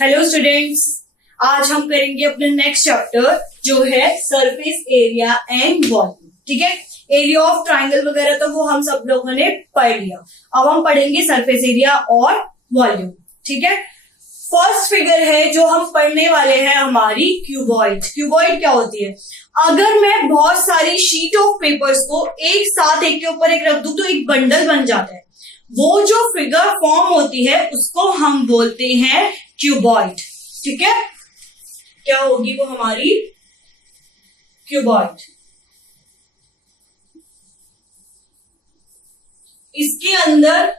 Hello students, आज हम करेंगे अपना नेक्स्ट चैप्टर जो है सरफेस एरिया एंड वॉल्यूम। ठीक है, एरिया ऑफ ट्राइंगल वगैरह तो वो हम सब लोगों ने पढ़ लिया। अब हम पढ़ेंगे सरफेस एरिया और वॉल्यूम। ठीक है, फर्स्ट फिगर है जो हम पढ़ने वाले हैं हमारी क्यूबॉइड। क्यूबॉइड क्या होती है? अगर मैं बहुत सारी शीट ऑफ पेपर्स को एक साथ एक के ऊपर एक रख दूं तो एक बंडल बन जाता है। वो जो फिगर फॉर्म होती है उसको हम बोलते हैं क्यूबॉइड। ठीक है, क्या होगी वो हमारी क्यूबॉइड। इसके अंदर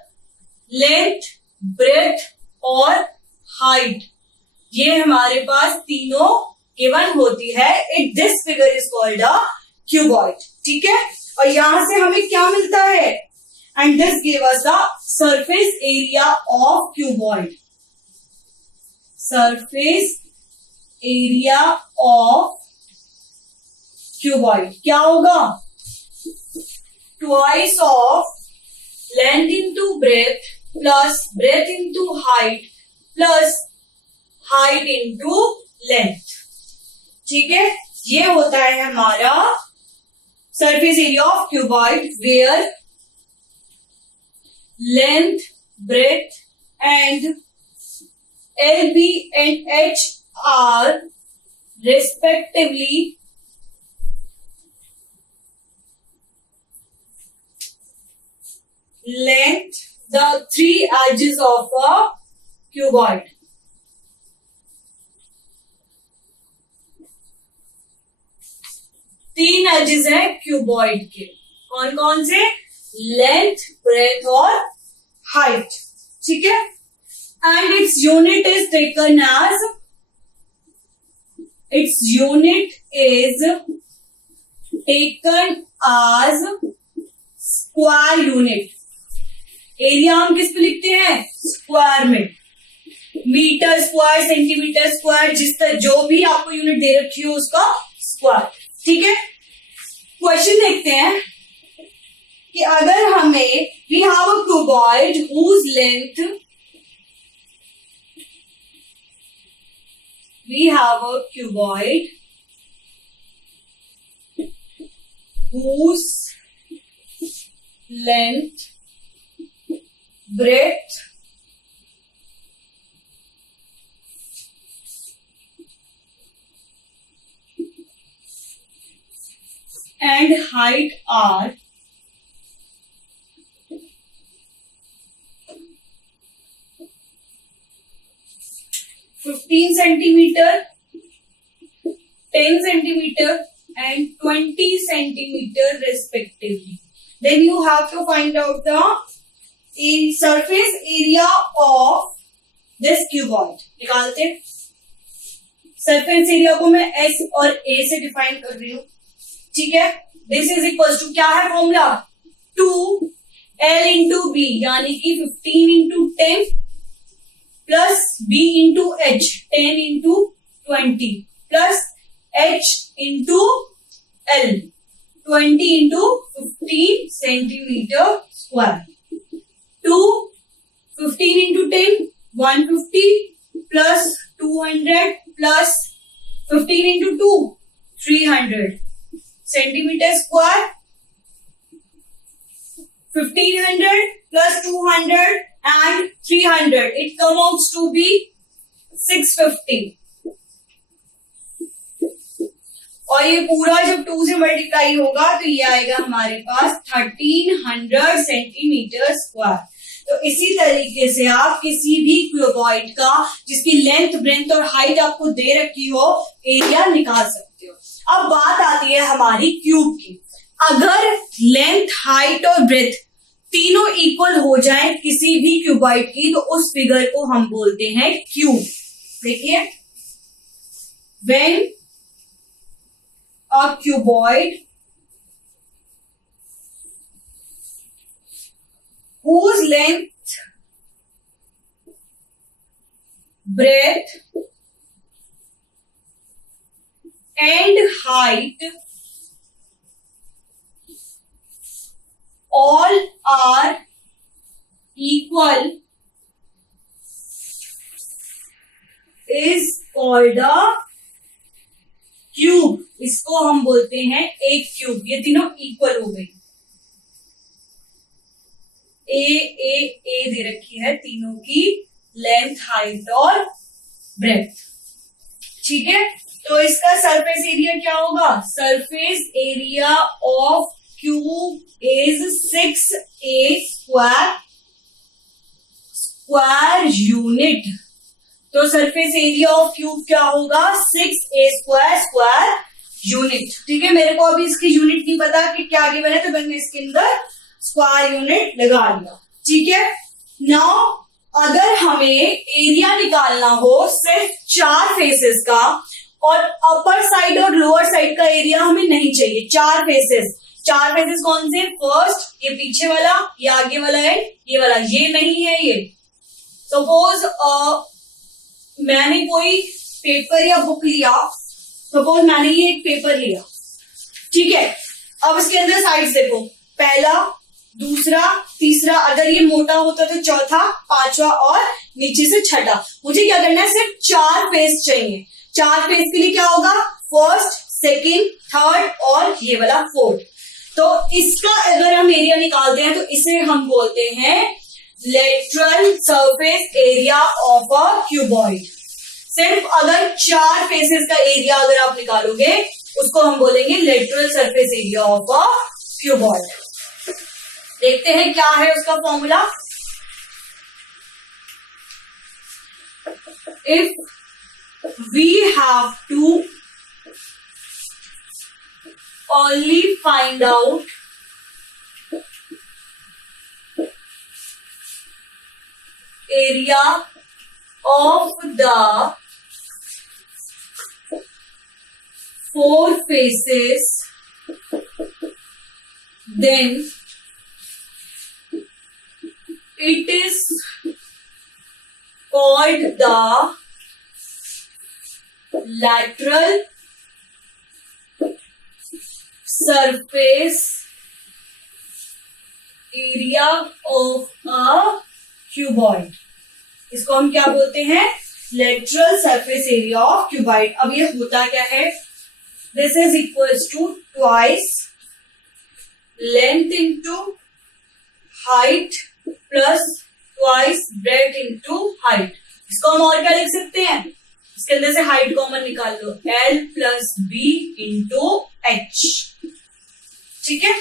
लेंथ, ब्रेथ और हाइट ये हमारे पास तीनों गिवन होती है। It this figure is called a cuboid. ठीक है, और यहां से हमें क्या मिलता है? And this give us the surface area of cuboid. Surface area of cuboid क्या होगा? Twice of length into breadth plus breadth into height plus height into length. ठीक है, ये होता है हमारा surface area of cuboid, where length, breadth and LB and H are respectively length, the three edges of a cuboid. तीन edges हैं cuboid के, कौन कौन से? लेंथ, ब्रेथ और हाइट। ठीक है, and its unit is taken as square unit. Area हम किस पे लिखते हैं? स्क्वायर में। मीटर स्क्वायर, सेंटीमीटर स्क्वायर, जिस तरह जो भी आपको यूनिट दे रखी हो उसका स्क्वायर। ठीक है, क्वेश्चन देखते हैं कि अगर हमें we have a cuboid whose length we have a cuboid whose length, breadth and height are 15 centimeter, 10 centimeter and 20 centimeter respectively. Then you have to find out the surface area of this cuboid. निकालते, surface area को मैं S और A से define कर रही हूं। ठीक है, दिस इज इक्वल टू क्या है फॉर्मूला? 2L इंटू बी, यानी कि 15 into 10 plus B into H, 10 into 20 plus H into L, 20 into 15 centimetre square. 15 into 10 150 plus 200 plus 15 into 2 300 centimetre square. 1500 plus 200 and 300, it comes out to be 650। और ये पूरा जब 2 से multiply होगा तो ये आएगा हमारे पास 1300 सेंटीमीटर स्क्वायर। तो इसी तरीके से आप किसी भी क्यूबॉइड का जिसकी लेंथ, ब्रेथ और हाइट आपको दे रखी हो एरिया निकाल सकते हो। अब बात आती है हमारी क्यूब की। अगर लेंथ, हाइट और ब्रेथ तीनों इक्वल हो जाए किसी भी क्यूबॉइड की तो उस फिगर को हम बोलते हैं क्यूब। देखिए, when a cuboid whose length, breadth and height all are equal is called a cube. इसको हम बोलते हैं एक क्यूब. ये तीनों इक्वल हो गई. ए दे रखी है तीनों की लेंथ, हाइट और ब्रेथ. ठीक है, तो इसका सरफेस एरिया क्या होगा? Surface area of cube is 6a square unit. तो सरफेस एरिया ऑफ क्यूब क्या होगा? 6a square unit. ठीक है, मेरे को अभी इसकी यूनिट नहीं पता कि क्या आगे बने, तो मैंने इसके अंदर स्क्वायर यूनिट लगा दिया. ठीक है, नाउ अगर हमें एरिया निकालना हो सिर्फ 4 फेसेस का, और अपर साइड और लोअर साइड का एरिया हमें नहीं चाहिए. 4 फेसेस कौन से? फर्स्ट ये पीछे वाला, ये आगे वाला है, ये वाला, ये नहीं है. ये सपोज मैंने कोई पेपर या बुक लिया. सपोज मैंने ये एक पेपर लिया. ठीक है, अब इसके अंदर साइड्स देखो, पहला, दूसरा, तीसरा. अगर ये मोटा होता तो चौथा, पांचवा और नीचे से छठा. मुझे क्या करना है? सिर्फ 4 फेस चाहिए. 4 फेस के लिए क्या होगा? फर्स्ट, सेकेंड, थर्ड और ये वाला फोर्थ. तो इसका अगर हम एरिया निकालते हैं तो इसे हम बोलते हैं lateral surface area of a cuboid. सिर्फ अगर 4 फेसेस का एरिया अगर आप निकालोगे उसको हम बोलेंगे lateral surface area of a cuboid. देखते हैं क्या है उसका formula. If we have to only find out area of the 4 faces, then it is called the lateral surface area of a cuboid. इसको हम क्या बोलते हैं? Lateral surface area of cuboid. अब ये होता क्या है? This is equals to twice length into height plus twice breadth into height. इसको हम और क्या लिख सकते हैं? इसके अंदर से हाइट कॉमन निकाल लो, L plus B into H. ठीक है,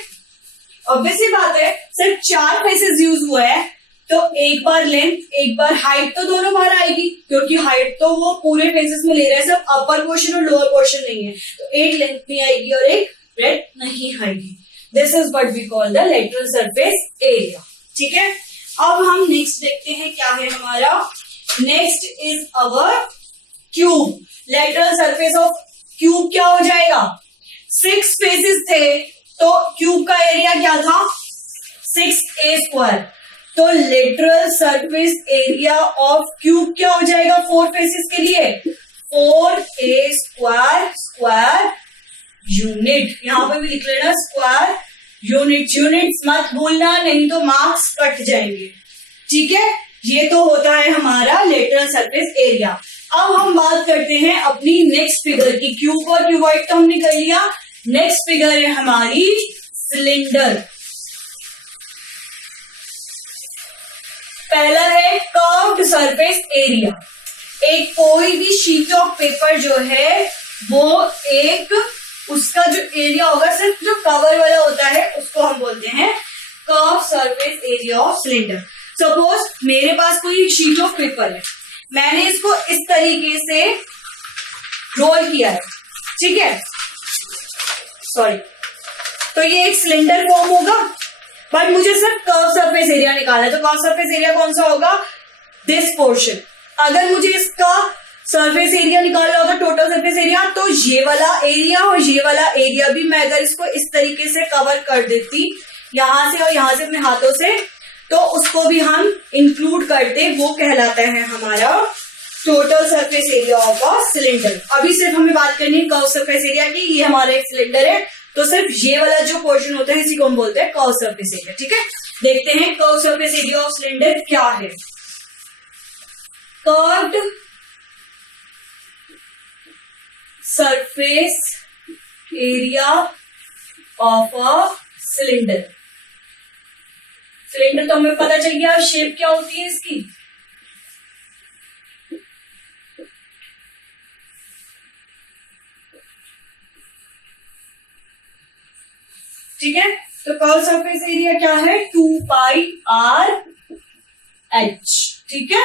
ऑब्वियसली बात है, सिर्फ 4 फेसेस यूज हुआ है तो एक बार लेंथ एक बार हाइट तो दोनों बार आएगी, क्योंकि हाइट तो वो पूरे फेसेस में ले रहे हैं, सिर्फ अपर पोर्शन और लोअर पोर्शन नहीं है. तो एक लेंथ में आएगी और एक ब्रेथ नहीं आएगी. This is what we call the lateral surface area. ठीक है, अब हम नेक्स्ट देखते हैं क्या है हमारा. Next is our cube. Lateral surface of cube क्या हो जाएगा? 6 फेसेस थे तो क्यूब का एरिया क्या था? 6a square. तो lateral surface area of cube क्या हो जाएगा 4 फेसेस के लिए? 4a square unit. यहां पे भी लिख लेना स्क्वायर यूनिट. यूनिट्स मत भूलना, नहीं तो मार्क्स कट जाएंगे. ठीक है, ये तो होता है हमारा लेटरल सरफेस एरिया. अब हम बात करते हैं अपनी नेक्स्ट फिगर की. क्यूब और क्यूबॉइड तो हमने कर लिया. नेक्स्ट फिगर है हमारी सिलेंडर. पहला है कर्व्ड सरफेस एरिया. एक कोई भी शीट ऑफ पेपर जो है वो एक उसका जो एरिया होगा, सिर्फ जो कवर वाला होता है उसको हम बोलते हैं curve surface area of cylinder. Suppose मेरे पास कोई शीट ऑफ पेपर है, मैंने इसको इस तरीके से रोल किया है. ठीक है, सॉरी, तो ये एक सिलेंडर फॉर्म होगा, बट मुझे सिर्फ कर्व सरफेस एरिया निकालना है. तो कर्व सरफेस एरिया कौन सा होगा? This portion. अगर मुझे इसका सरफेस एरिया निकालना होगा, टोटल सरफेस एरिया, तो ये वाला एरिया और ये वाला एरिया भी मैं अगर इसको इस तरीके से कवर कर देती यहां से और यहां से अपने हाथों से, तो उसको भी हम इंक्लूड करते, वो कहलाता है हमारा total surface area of a cylinder. अभी सिर्फ हमें बात करनी है कर्व सरफेस एरिया की. ये हमारा एक सिलेंडर है, तो सिर्फ ये वाला जो पोर्शन होता है इसी को हम बोलते हैं कर्व सरफेस एरिया. ठीक है, देखते हैं curve surface area of cylinder क्या है. Curved surface area of a cylinder. Cylinder तो हमें पता चल गया शेप क्या होती है इसकी। ठीक है, तो कर्व सरफेस एरिया क्या है, 2πr h। ठीक है,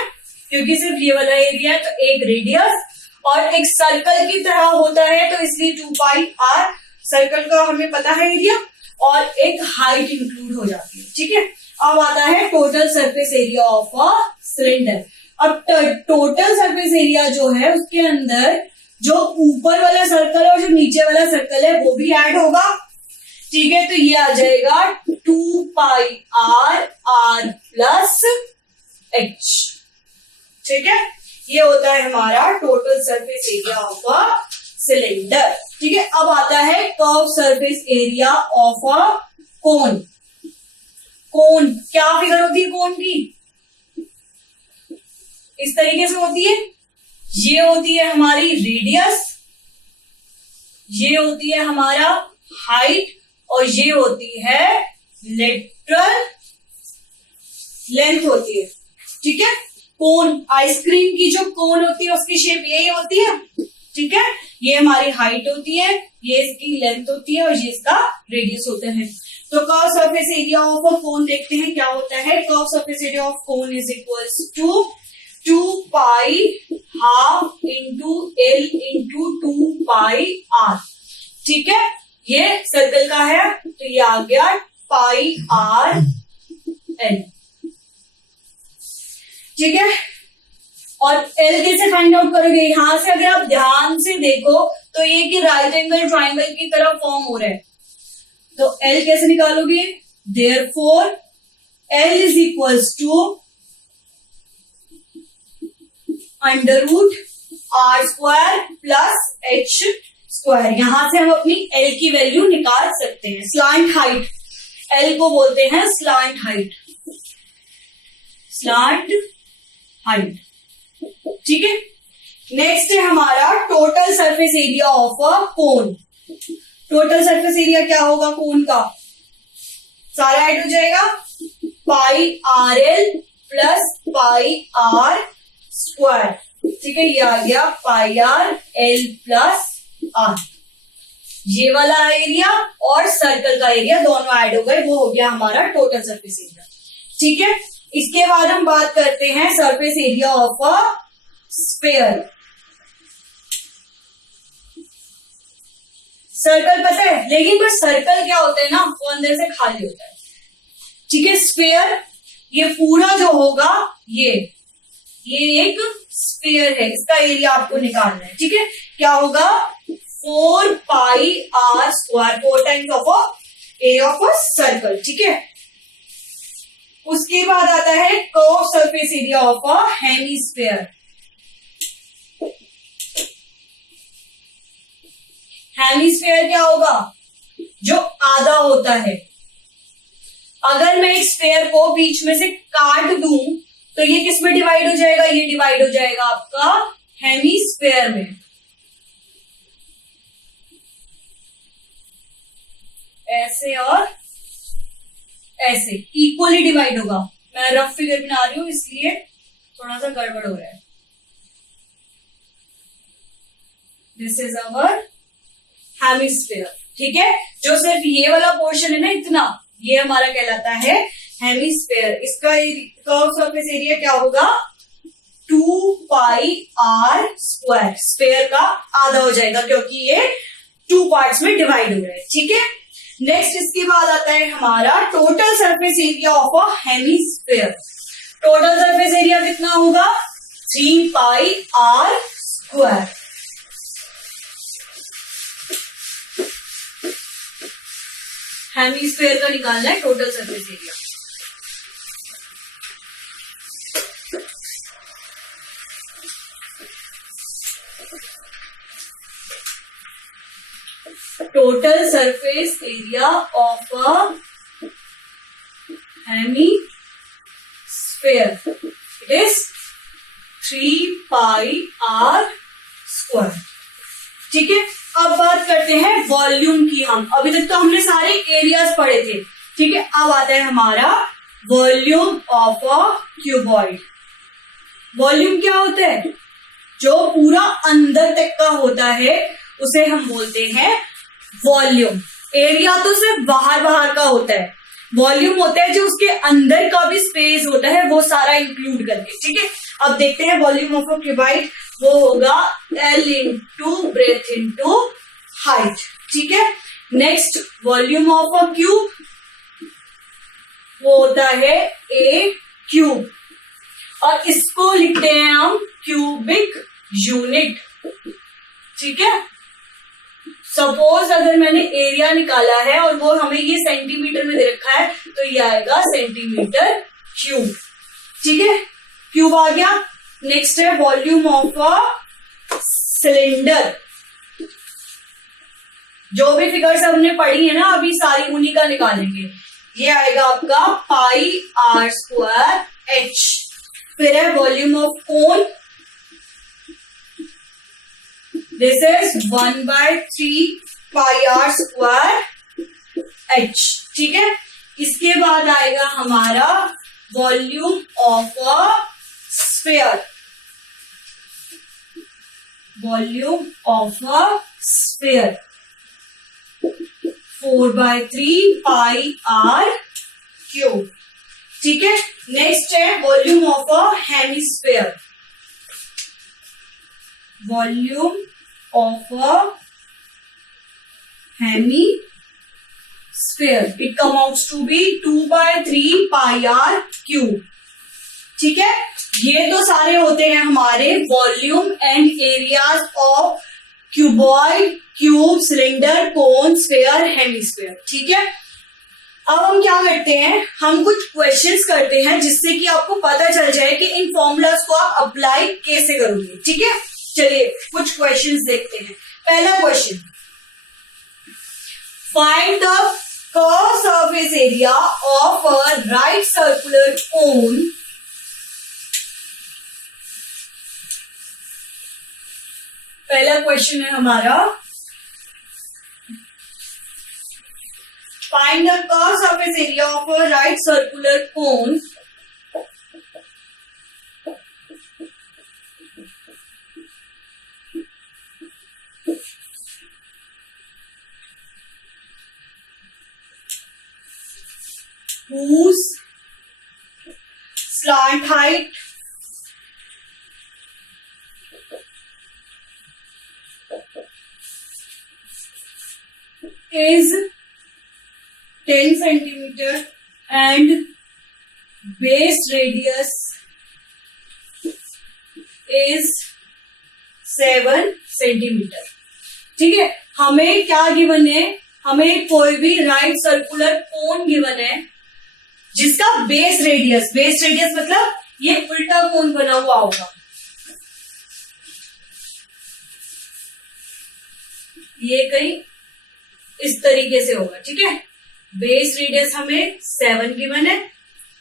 क्योंकि सिर्फ ये वाला एरिया है तो एक रेडियस और एक सर्कल की तरह होता है तो इसलिए 2πr, सर्कल का हमें पता है एरिया, और एक हाइट इंक्लूड हो जाती है। ठीक है, अब आता है total surface area of a cylinder. अब टोटल सरफेस एरिया जो है उसके अंदर जो ऊपर वाला सर्कल और जो नीचे वाला सर्कल है वो भी ऐड होगा। ठीक है, तो ये आ जाएगा 2πr r प्लस h। ठीक है, ये होता है हमारा total surface area of a cylinder. ठीक है, अब आता है curve surface area of a cone. Cone क्या फिगर होती है कोन की, इस तरीके से होती है। ये होती है हमारी रेडियस, ये होती है हमारा हाइट और ये होती है लेटरल लेंथ होती है। ठीक है, कोन, आइसक्रीम की जो कोन होती है उसकी शेप यही होती है। ठीक है, ये हमारी हाइट होती है, ये इसकी लेंथ होती है और ये इसका रेडियस होता है। तो curve surface area of a cone देखते हैं क्या होता है। Curve surface area of cone is equals to 2π half into l into 2πr। ठीक है, ये सर्कल का है तो ये आ गया πr l। ठीक है, और L कैसे फाइंड आउट करोगे, यहां से अगर आप ध्यान से देखो तो ये कि राइट एंगल ट्राइंगल की तरह फॉर्म हो रहा है, तो L कैसे निकालोगे, therefore L is equals to under root r square plus h square. यहां से हम अपनी L की वैल्यू निकाल सकते हैं। स्लांट हाइट, L को बोलते हैं स्लांट हाइट, स्लांट हाइट। ठीक है, नेक्स्ट है हमारा total surface area of a cone. Total surface area क्या होगा कोन का, सारा ऐड हो जाएगा, πrl प्लस πr स्क्वायर। ठीक है, ये आ गया πrl प्लस r। ये वाला एरिया और सर्कल का एरिया दोनों ऐड हो गए, वो हो गया हमारा टोटल सरफेस एरिया। ठीक है, इसके बाद हम बात करते हैं surface area of a sphere. Circle पता है, लेकिन बस सर्कल क्या होता है ना, वो अंदर से खाली होता है। ठीक है, स्फीयर ये पूरा जो होगा ये एक स्फीयर है, इसका एरिया आपको निकालना है। ठीक है, क्या होगा, 4πr square, 4 times of area of a circle. ठीक है, उसके बाद आता है curve surface area of a hemisphere. Hemisphere क्या होगा, जो आधा होता है। अगर मैं एक स्फीयर को बीच में से काट दूं तो ये किस में डिवाइड हो जाएगा, ये डिवाइड हो जाएगा आपका हेमीस्फीयर में। ऐसे और ऐसे इक्वली डिवाइड होगा। मैं रफ फिगर बना रही हूं इसलिए थोड़ा सा गड़बड़ हो रहा है। This is our hemisphere. ठीक है, जो सिर्फ ये वाला पोर्शन है ना, इतना, ये हमारा कहलाता है हेमिस्फीयर। इसका कर्व सरफेस एरिया क्या होगा, 2πr स्क्वायर। स्फीयर का आधा हो जाएगा क्योंकि ये 2 पार्ट्स में डिवाइड हो रहा है। ठीक है, नेक्स्ट इसके बाद आता है हमारा total surface area of a hemisphere. Total surface area कितना होगा, 3πr स्क्वायर। हेमिस्फीयर का निकालना है total surface area. Total surface area of a hemisphere it is 3πr square. ठीक है, अब बात करते हैं वॉल्यूम की। हम अभी तक तो हमने सारे एरियाज पढ़े थे, ठीक है। अब आता है हमारा volume of a cuboid. Volume क्या होता है? जो पूरा अंदर तक का होता है उसे हम बोलते हैं वॉल्यूम। एरिया तो सिर्फ बाहर बाहर का होता है, वॉल्यूम होता है जो उसके अंदर का भी स्पेस होता है वो सारा इंक्लूड करके, ठीक है। अब देखते हैं वॉल्यूम ऑफ अ क्यूबॉइड, वो होगा L into breadth into height, ठीक है। Next volume of a cube, वो होता है A क्यूब, और इसको लिखते हैं हम क्यूबिक यूनिट, ठीक है। सपोज अगर मैंने एरिया निकाला है और वो हमें ये सेंटीमीटर में दे रखा है तो ये आएगा सेंटीमीटर क्यूब, ठीक है। क्यूब आ गया। नेक्स्ट है वॉल्यूम ऑफ अ सिलेंडर। जो भी फिगर्स हमने पढ़ी है ना अभी सारी उन्हीं का निकालेंगे। ये आएगा आपका पाई आर स्क्वायर एच। फिर है volume of cone, this is 1/3 pi R square H, ठीक है। इसके बाद आएगा हमारा volume of a sphere, volume of a sphere 4/3 pi R cube, ठीक है। नेक्स्ट है volume of a hemisphere, volume of a hemisphere, it comes to be 2/3 pi r cube, ठीक है। ये तो सारे होते हैं हमारे volume and areas of cuboid, cube, cylinder, cone, sphere, hemisphere, ठीक है। अब हम क्या करते हैं, हम कुछ क्वेश्चंस करते हैं जिससे कि आपको पता चल जाए कि इन फॉर्मूलाज को आप अप्लाई कैसे करोगे, ठीक है। चलिए कुछ क्वेश्चंस देखते हैं। पहला question, find the curve surface area of a right circular cone पहला क्वेश्चन है हमारा, find the curve surface area of a right circular cone whose slant height is 10 centimeter and base radius is 7 centimeter, ठीक है। हमें क्या given है, हमें कोई भी राइट सर्कुलर कोन गिवन है जिसका बेस रेडियस मतलब ये उल्टा कोन बना हुआ होगा, ये कहीं इस तरीके से होगा, ठीक है। बेस रेडियस हमें 7 गिवन है,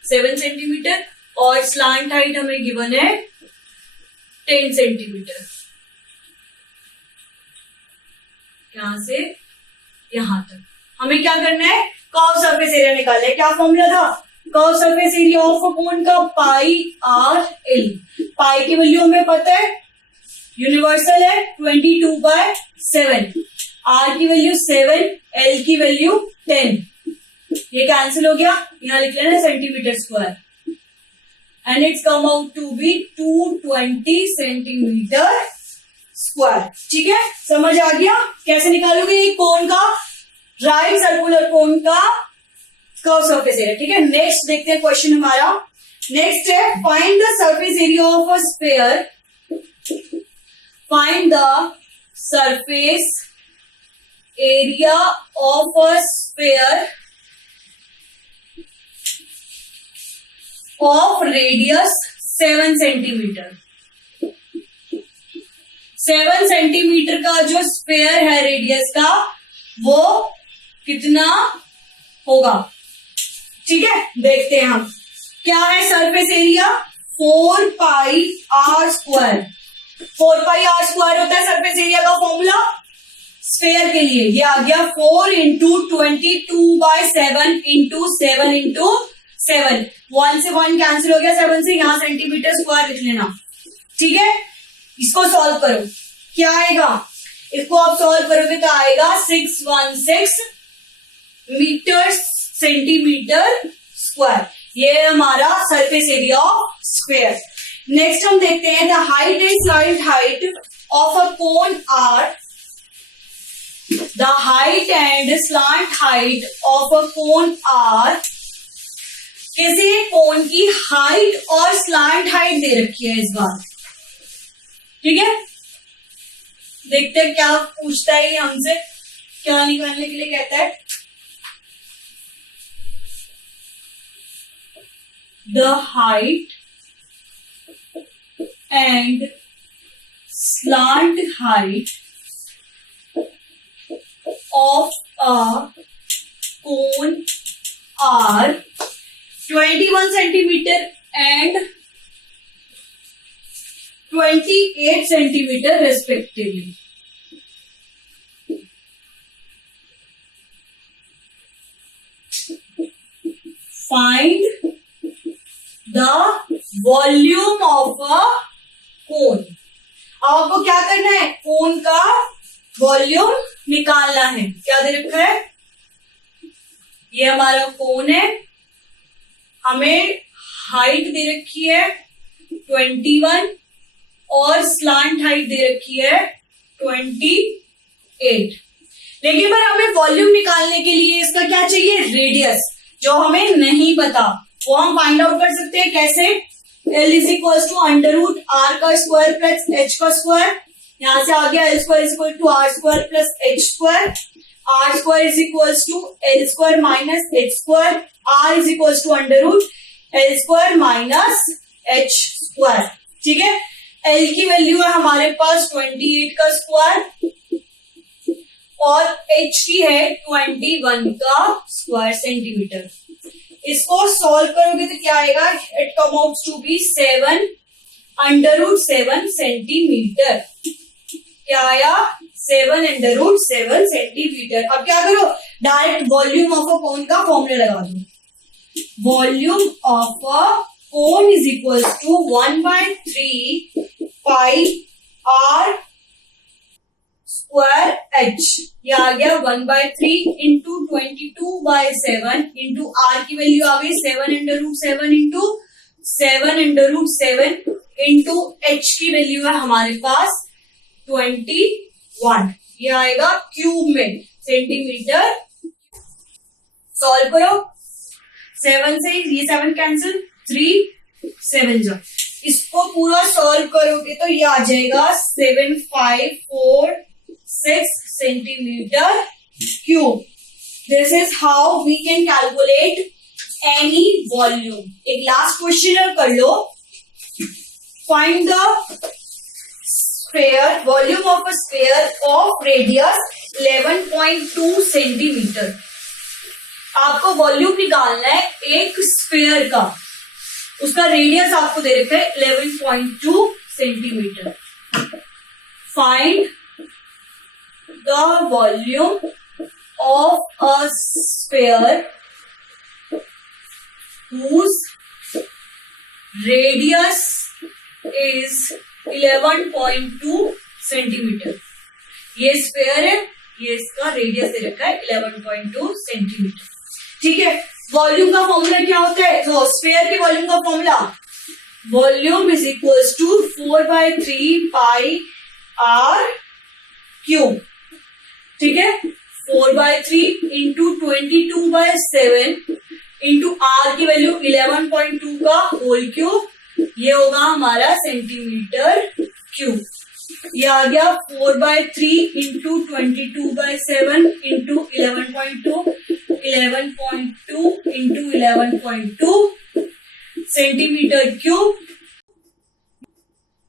7 सेंटीमीटर, और स्लांट हाइट हमें गिवन है 10 सेंटीमीटर, यहां से यहां तक। हमें क्या करना है, कर्व सरफेस एरिया निकालना है। क्या फॉर्मूला था, curve surface area of a cone का पाई आर एल। पाई की वैल्यू हमें पता है, यूनिवर्सल है 22/7, आर की वैल्यू 7, एल की वैल्यू 10, ये कैंसिल हो गया, यहां लिख लेना centimetre square, and it's come out to be 220 centimetre square, ठीक है। समझ आ गया कैसे निकालोगे ये कोन का, राइट सर्कुलर कोन का कर्व सरफेस एरिया, ठीक है। नेक्स्ट देखते हैं क्वेश्चन हमारा। नेक्स्ट है find the surface area of a sphere, find the surface area of a sphere of radius 7 centimetre. 7 centimetre का जो स्फीयर है रेडियस का वो कितना होगा, ठीक है। देखते हैं हम क्या है surface area, 4 pi R square, 4 pi R square होता है सरफेस एरिया का फॉर्मूला स्फेयर के लिए। ये आ गया 4 इंटू 22/7 इंटू 7 इंटू 7। 1 से 1 कैंसिल हो गया 7 से, यहां सेंटीमीटर स्क्वायर लिख लेना। ठीक है, इसको सॉल्व करो, क्या आएगा? इसको आप सॉल्व करोगे तो आएगा 616 मीटर सेंटीमीटर स्क्वायर। ये हमारा surface area of square. Next हम देखते हैं the height and slide height of a cone R. The height and slant height of a cone R. किसी कोन की हाइट और स्लांट हाइट दे रखी है इस बार। ठीक है, देखते हैं क्या पूछता है हमसे, क्या निकालने के लिए कहता है। The height and slant height of a cone are 21 centimeter and 28 centimeter respectively. Find the volume of a cone. अब आपको क्या करना है, कोन का वॉल्यूम निकालना है। क्या दे रखा है, ये हमारा कोन है, हमें हाइट दे रखी है 21 और स्लांट हाइट दे रखी है 28। लेकिन पर हमें वॉल्यूम निकालने के लिए इसका क्या चाहिए, रेडियस, जो हमें नहीं पता वो हम फाइंड आउट कर सकते हैं। कैसे? L is equal to under root R का स्क्वायर प्लस एच का स्क्वायर। यहां से आ गया L square is equal to R square plus H square. R square is equal to L square minus H square. R is equal to under root L square minus H square. ठीक है, L की value है हमारे पास 28 का square और H की है 21 का स्क्वायर सेंटीमीटर। इसको सॉल्व करोगे तो क्या आएगा, it come out to be 7 under root 7 centimetre. क्या आया, 7 अंडर रूट 7 सेंटीमीटर। अब क्या करो, direct volume of a cone का फॉर्मूला लगा दो। Volume of a cone is equal to 1/3 pi R square H. ये आ गया 1/3 इंटू 22/7 इंटू आर की वैल्यू आ गई 7 under root 7 into 7 under root 7 into H की वैल्यू है हमारे पास 21। ये आएगा क्यूब में सेंटीमीटर। सॉल्व करो, 7 से ये 7 कैंसिल, 3 7 जा। इसको पूरा सॉल्व करोगे तो ये आ जाएगा 7546 centimetre cube. This is how we can calculate any volume. एक लास्ट क्वेश्चन कर लो, find the sphere, volume of a sphere of radius 11.2 centimetre. आपको वॉल्यूम निकालना है एक स्फेयर का, उसका रेडियस आपको दे रखा है 11.2 centimetre. Find the volume of a sphere whose radius is 11.2 centimetre. ये स्फेयर है, ये इसका रेडियस दे रखा है 11.2 सेंटीमीटर। ठीक है, वॉल्यूम का फॉर्मूला क्या होता है, तो स्फेयर के वॉल्यूम का formula volume is equal to 4/3 pi R cube. ठीक है, 4/3 इंटू 22/7 इंटू आर की वैल्यू 11.2 का होल क्यूब, ये होगा हमारा सेंटीमीटर क्यूब। ये आ गया 4/3 into 22/7 into 11.2 into 11.2 centimetre cube.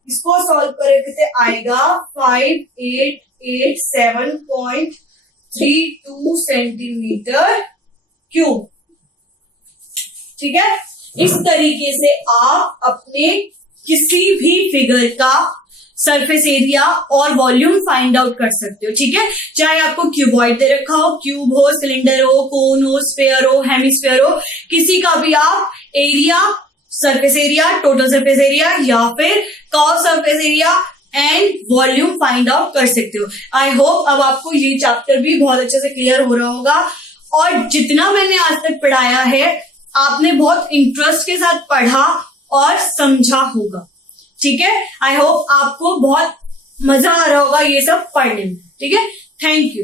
इसको सॉल्व करेंगे तो आएगा 5887.32 सेंटीमीटर क्यूब। ठीक है, इस तरीके से आप अपने किसी भी फिगर का सरफेस एरिया और वॉल्यूम फाइंड आउट कर सकते हो, ठीक है। चाहे आपको क्यूबॉइड दे रखा हो, क्यूब हो, सिलेंडर हो, कोन हो, स्फीयर हो, हेमिस्फीयर हो, किसी का भी आप area, surface area, total surface area या फिर curve surface area and volume find out कर सकते हो। आई होप अब आपको ये चैप्टर भी बहुत अच्छे से क्लियर हो रहा होगा और जितना मैंने आज तक पढ़ाया है आपने बहुत इंटरेस्ट के साथ पढ़ा और समझा होगा, ठीक है। आई होप आपको बहुत मजा आ रहा होगा ये सब पढ़ने में, ठीक है। Thank you.